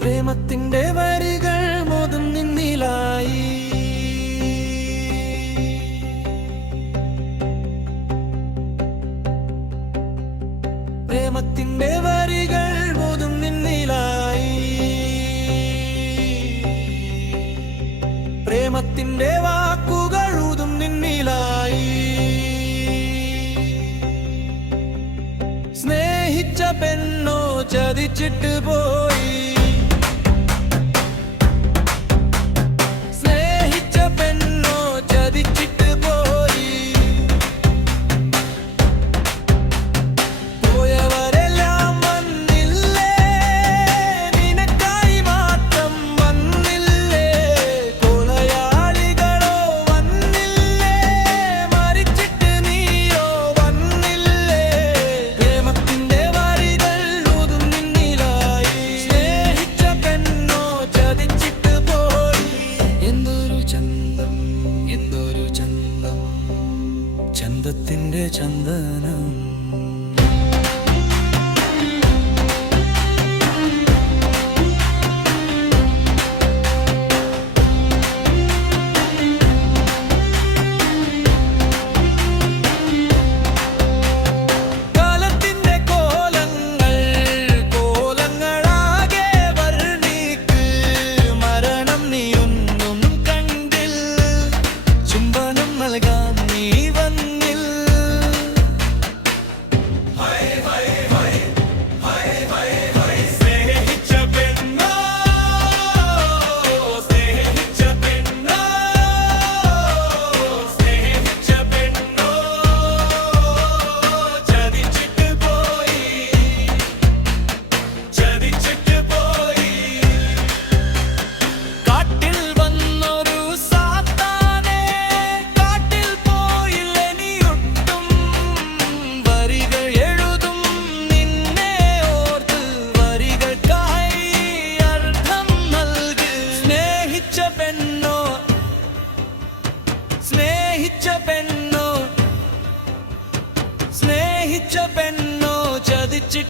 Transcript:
പ്രേമത്തിന്റെ വരികൾ മോദം നിന്നിലായി. പ്രേമത്തിന്റെ വരികൾ മോദം നിന്നിലായി. പ്രേമത്തിന്റെ വാക്കുകൾ ഊതും നിന്നിലായി. സ്നേഹിച്ച പെണ്ണോ ചതിച്ചിട്ട് പോയി. സ്നേഹിച്ച പെണ്ണോ ചതിച്ചിട്ട് പോയി. പോയവരെല്ലാം വന്നില്ലേ, നിനക്കായി മാത്രം വന്നില്ലേ. കൊലയാളികളോ വന്നില്ലേ, മരിച്ചിട്ട് നീയോ വന്നില്ലേ. പ്രേമത്തിന്റെ വരികൾ ഊതും നിന്നിലായി. സ്നേഹിച്ച പെണ്ണോ ചതിച്ചിട്ട് പോയി. എന്തൊരു ചന്തം, എന്തൊരു ചന്തം, ചന്തത്തിന്റെ ചന്ദനം. കാലത്തിന്റെ കോലങ്ങൾ കോലങ്ങളാകെ വർണ്ണിക്ക്. മരണം നീയൊന്നും കണ്ടിൽ, ചുംബനം നൽകാൻ നീ വന്നിൽ. സ്നേഹിച്ച പെണ്ണോ, സ്നേഹിച്ച പെണ്ണോ, സ്നേഹിച്ച പെണ്ണോ ചതിച്ചിട്ട് പോയി. ചതിച്ചിട്ട് പോയി. കാട്ടിൽ വന്നൊരു സാത്താനെ, കാട്ടിൽ പോയില്ല നീയൊട്ടും. വരികൾ എഴുതും നിന്നെ ഓർത്ത്, വരികൾക്കായി അർത്ഥം നൽക്. സ്നേഹിച്ച പെണ്ണോ, സ്നേഹിച്ച പെണ്ണോ, സ്നേഹിച്ച പെണ്ണോ ചതിച്ചിട്ട്